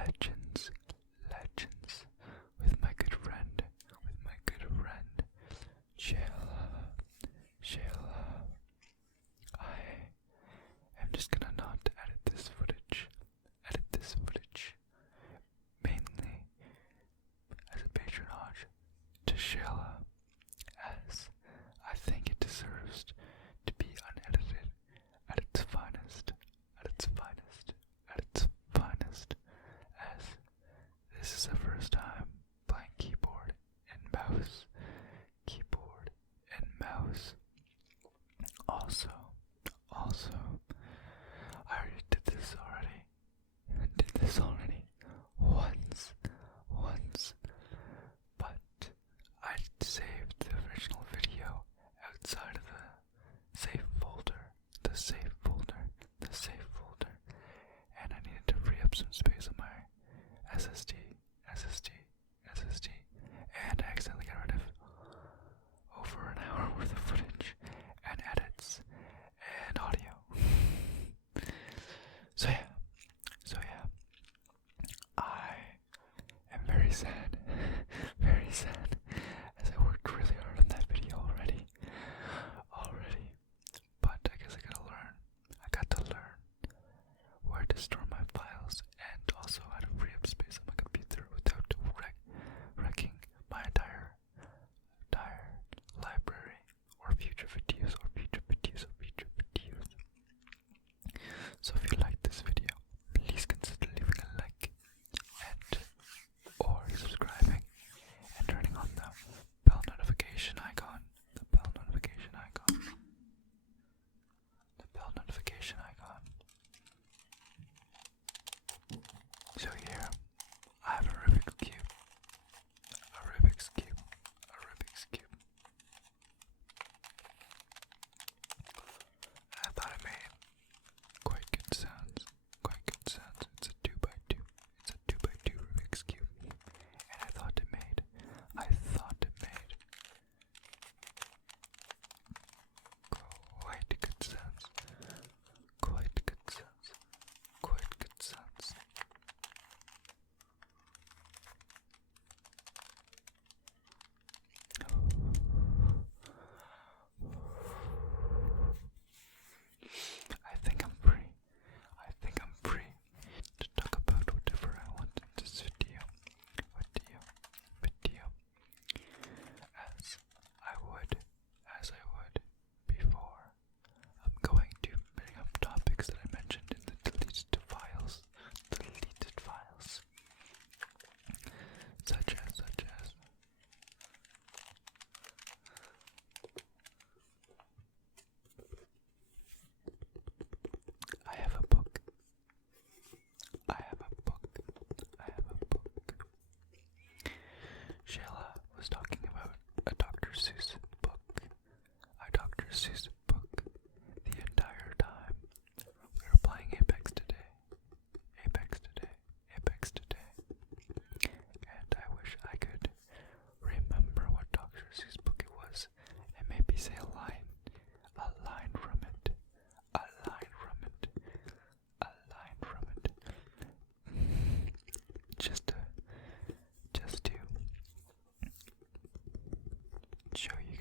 legends, legends, with my good friend, Shayla. I am just gonna not edit this footage, mainly as a patronage to Shayla, as I think it deserves to be unedited at its finest, as this is the first time playing keyboard and mouse. Also, I already did this already once, but I saved the original video outside of the safe folder, and I needed to free up some space on my SSD, and I accidentally got rid of over an hour worth of footage and edits and audio. So yeah, I am very sad, as I worked really hard on that video already, but I guess I got to learn where to store my files and also how to free up space on my computer without wrecking my entire library or future videos. So if you like this video, please consider leaving a like or subscribing and turning on the bell notification icon. So here I have a Rubik's Cube. I thought it made quite good sounds. It's a 2x2 Rubik's Cube. And I thought it made quite good sounds. I think I'm free to talk about whatever I want in this video, as I would before. I'm going to bring up topics that I mentioned in the deleted files, such as I have a book. Shayla was talking about a Dr. Seuss book. The entire time we were playing Apex today. And I wish I could remember what Dr. Seuss book it was and maybe say a line from it. Just to show you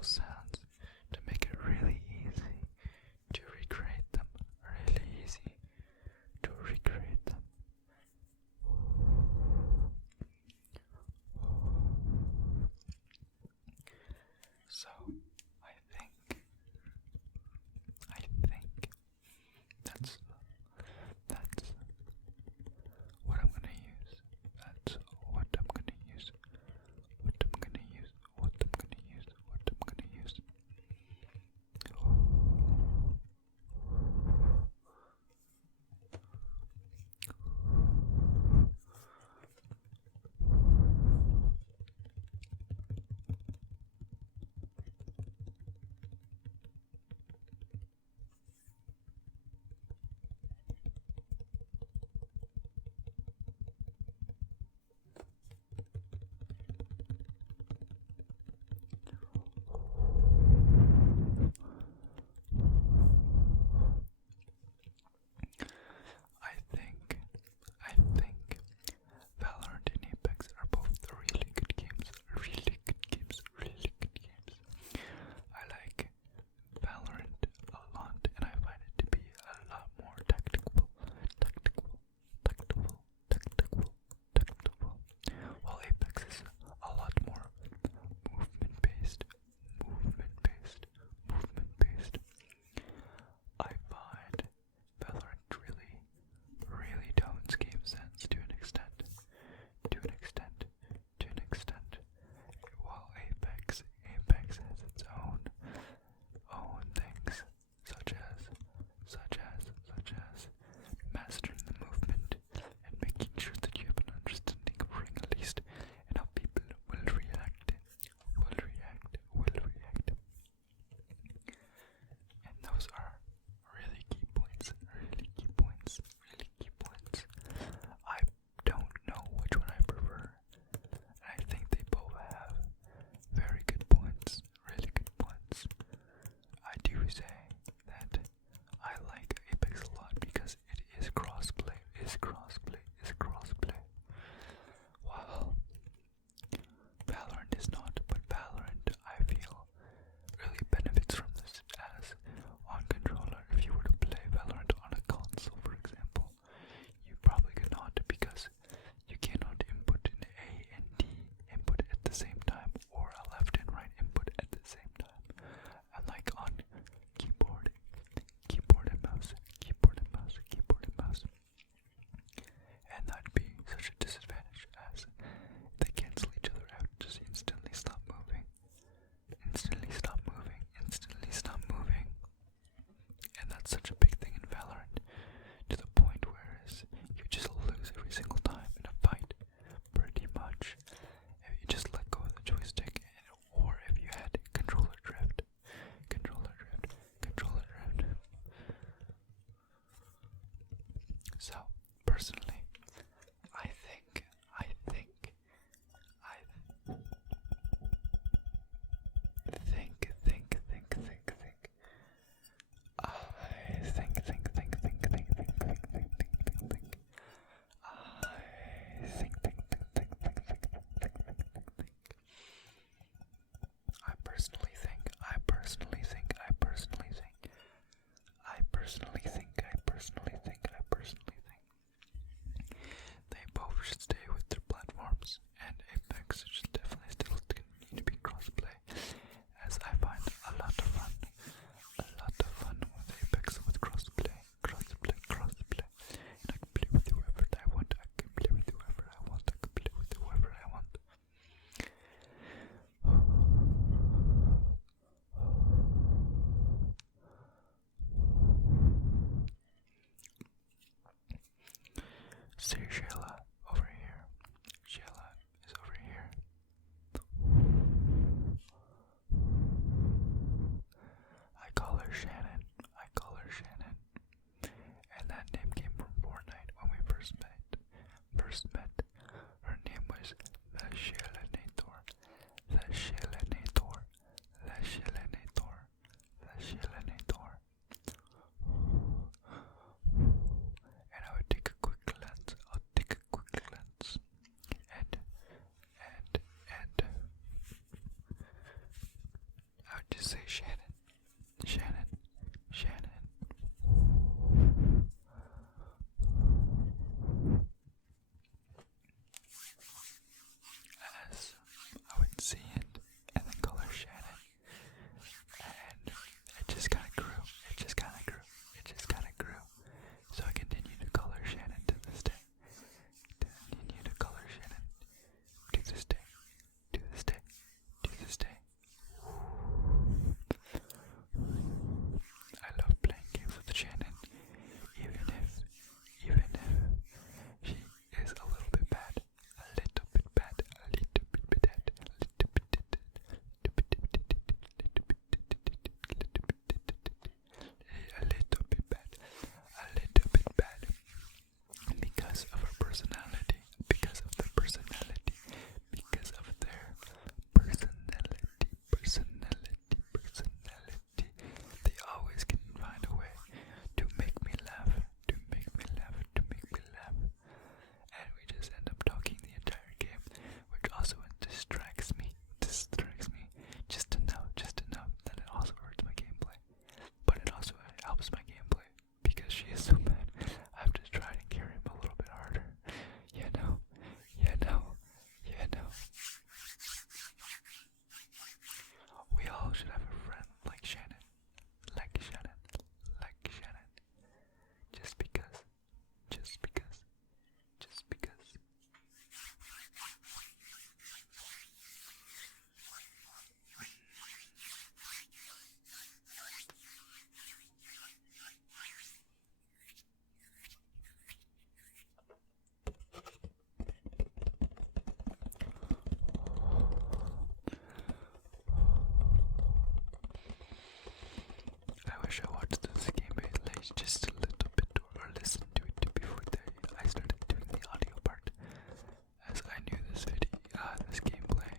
sounds to make it really easy to recreate them. Really easy to recreate them. So I think that's what I'm gonna use. That's what I'm gonna use. What I'm gonna use. What I'm gonna use. What I'm gonna use. I think Valorant and Apex are both really good games. Really good games. Really good games. I like Valorant a lot, and I find it to be a lot more tactical, while Apex is a lot more movement-based. I find Valorant really tones game sense to an extent, while Apex has its own things, such as mastering the movement and making sure that you have an understanding of ring at least, and how people will react. And those are really key points. I don't know which one I prefer. I think they both have very good points, really good points. I do say that I like Apex a lot because it is crossplay, while Valorant is not, but Valorant, I feel, really benefits from this, as on controller, if you were to play Valorant on a console, for example, you probably could not, because you cannot input an A and D input at the same time, or a left and right input at the same time. Unlike on keyboard and mouse. And that'd be such a disadvantage, as they cancel each other out, just instantly stop moving. And that's such a big thing in Valorant, to the point whereas you just lose every single time in a fight, pretty much, if you just let go of the joystick, or if you had controller drift. So, personally, I think they both should stay with their platforms, and Apex should definitely still continue to be crossplay, as I find a lot of fun with Apex with crossplay. And I can play with whoever I want. See Shayla over here. Shayla is over here. I call her Shannon. And that name came from Fortnite when we first met. Her name was the Shayla-nator. And I would take a quick glance. And just say Shannon, Shannon, Shannon. As I would see it and then call her Shannon, and it just kind of grew, it just kind of grew, it just kind of grew. So I continue to call her Shannon to this day. Continue to call her Shannon to this day, to this day, to this day. I love playing games with Shannon, even if she is a little bit bad, a little bit bad, a little bit bad, a little bit, because of her personality, because of their personality, because of their personality. They always can find a way to make me laugh, to make me laugh, to make me laugh. And we just end up talking the entire game, which also distracts me just enough that it also hurts my gameplay. But it also helps my gameplay because she is so bad. I have to try to carry him a little bit harder. You know. We all should have a friend like Shannon. Like Shannon. Just because. I wish I watched this gameplay like just a little bit or listened to it before I started doing the audio part, as I knew this gameplay,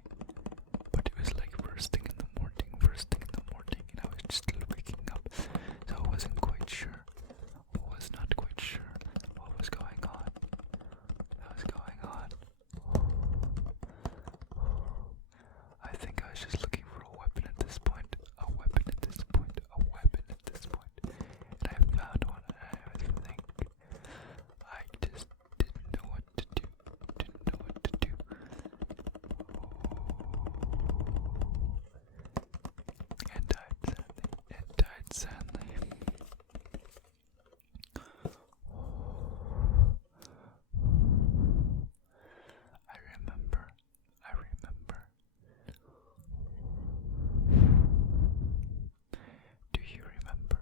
but it was like first thing in the morning, and I was just still waking up, so I wasn't quite sure, was not quite sure what was going on. I think I was just looking for a weapon at this point, and I found one, and I think I just didn't know what to do, and died sadly. I remember. Do you remember?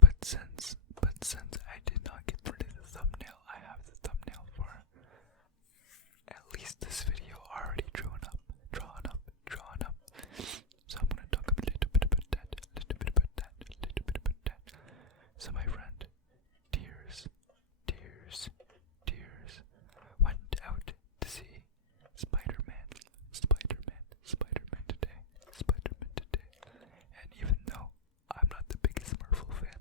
But since I did not get rid of the thumbnail, I have the thumbnail for at least this video already drawn up. So I'm gonna talk a little bit about that. So my friend, tears went out to see Spider-Man today. And even though I'm not the biggest Marvel fan,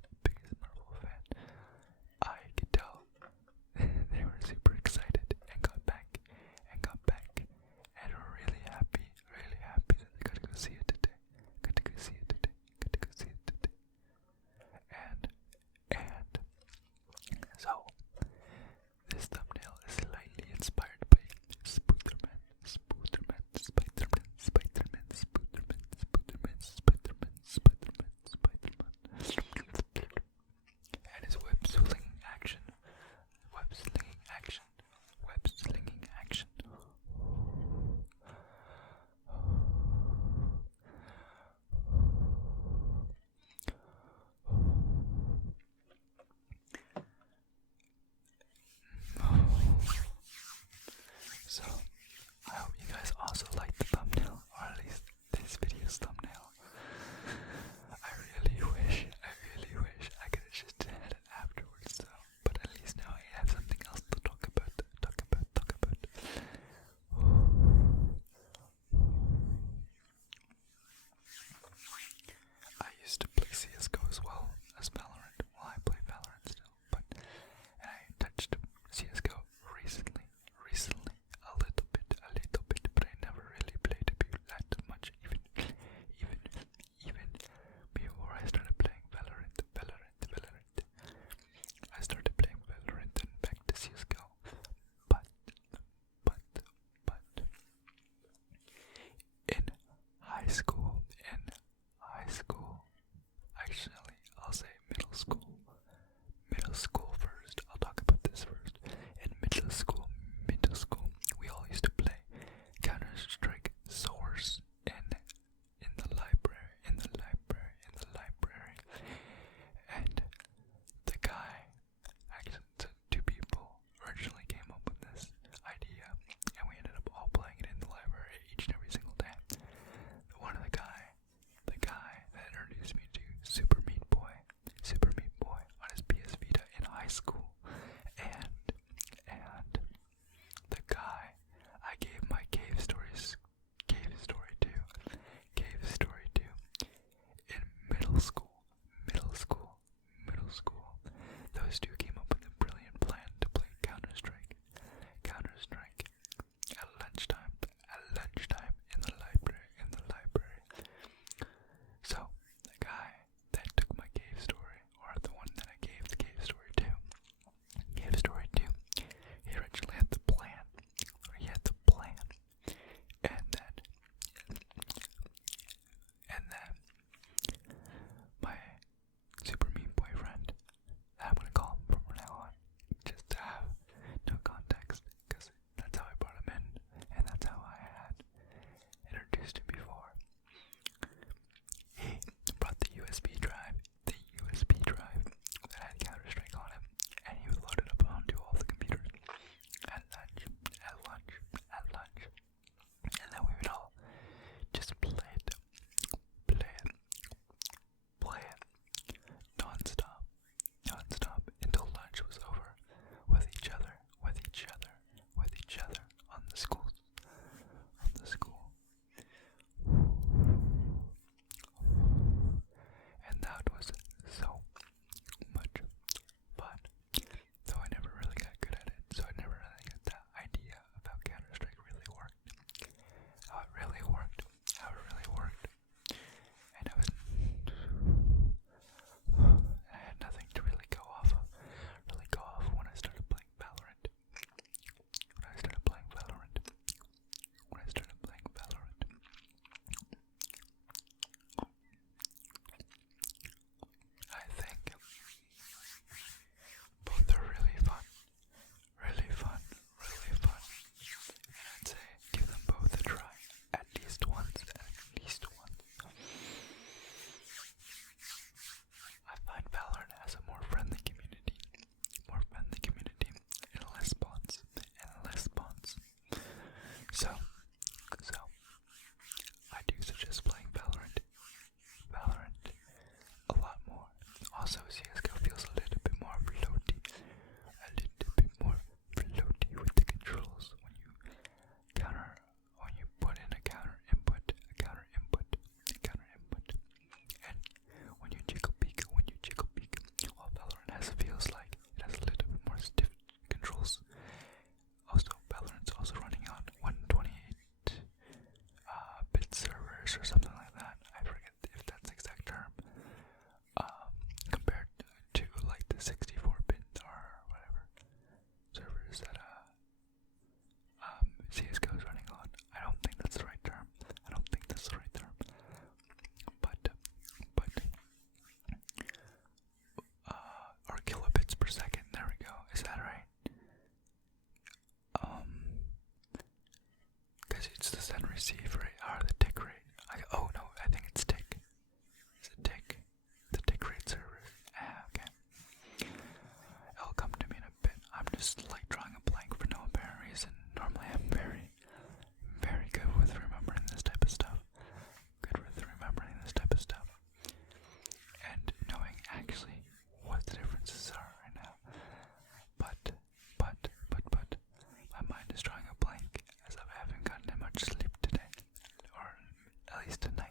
tonight.